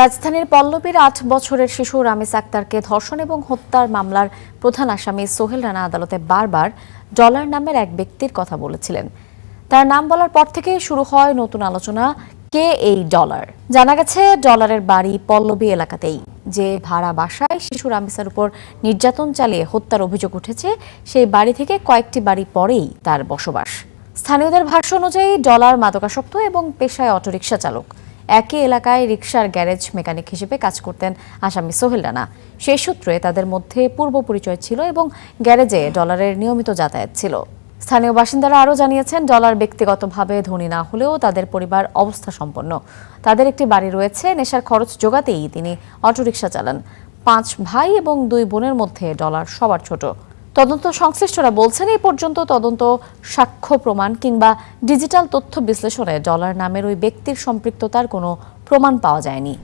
রাজধানীর পল্লবীর ৮ বছরের শিশু রামিস আক্তারকে ধর্ষণ এবং হত্যার মামলার প্রধান আসামি সোহেল রানা আদালতে বারবার ডলার নামের এক ব্যক্তির কথা বলেছিলেন। তার নাম বলার পর থেকে শুরু হয় নতুন আলোচনা, কে এই ডলার। জানা গেছে ডলারের বাড়ি পল্লবী এলাকাতেই। যে ভাড়া বাসায় শিশু রামিসের উপর নির্যাতন চালিয়ে হত্যার অভিযোগ উঠেছে, সেই বাড়ি থেকে কয়েকটি বাড়ি পরেই তার বসবাস। স্থানীয়দের ভাষ্য অনুযায়ী ডলার মাদকাসক্ত এবং পেশায় অটোরিকশা চালক। একই এলাকায় রিকশার গ্যারেজ মেকানিক হিসেবে কাজ করতেন আসামি সোহেল রানা। সেই সূত্রে তাদের মধ্যে পূর্ব পরিচয় ছিল এবং গ্যারেজে ডলারের নিয়মিত যাতায়াত ছিল। স্থানীয় বাসিন্দারা আরও জানিয়েছেন, ডলার ব্যক্তিগতভাবে ধনী না হলেও তাদের পরিবার অবস্থা সম্পন্ন। তাদের একটি বাড়ি রয়েছে। নেশার খরচ জোগাতেই তিনি অটোরিকশা চালান। 5 ভাই এবং 2 বোনের মধ্যে ডলার সবার ছোট। তদন্ত সংশ্লিষ্টরা বলছেন, এই পর্যন্ত তদন্ত, সাক্ষ্য প্রমাণ কিংবা ডিজিটাল তথ্য বিশ্লেষণে ডলার নামের ওই ব্যক্তির সম্পৃক্ততার কোনো প্রমাণ পাওয়া যায়নি।